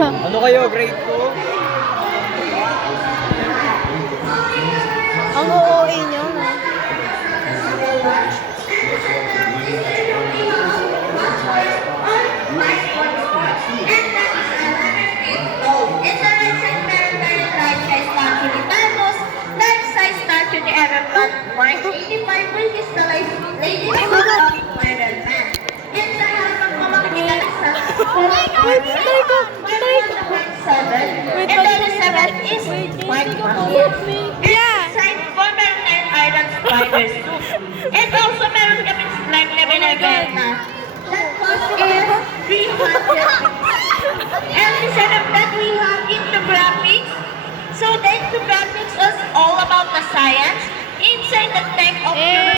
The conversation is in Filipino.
Ano kayo, grade 2? Ang OOA nyo, no? March 85 will crystallize lady of murder man. And sa harap magmamakita sa and the 7 is White Mafia. And sign for Maritime Islands Spiders too. And also meron kami slime na binagana. That cost is 300. And instead of that we have infographics. So the infographics is all about the science inside the tank of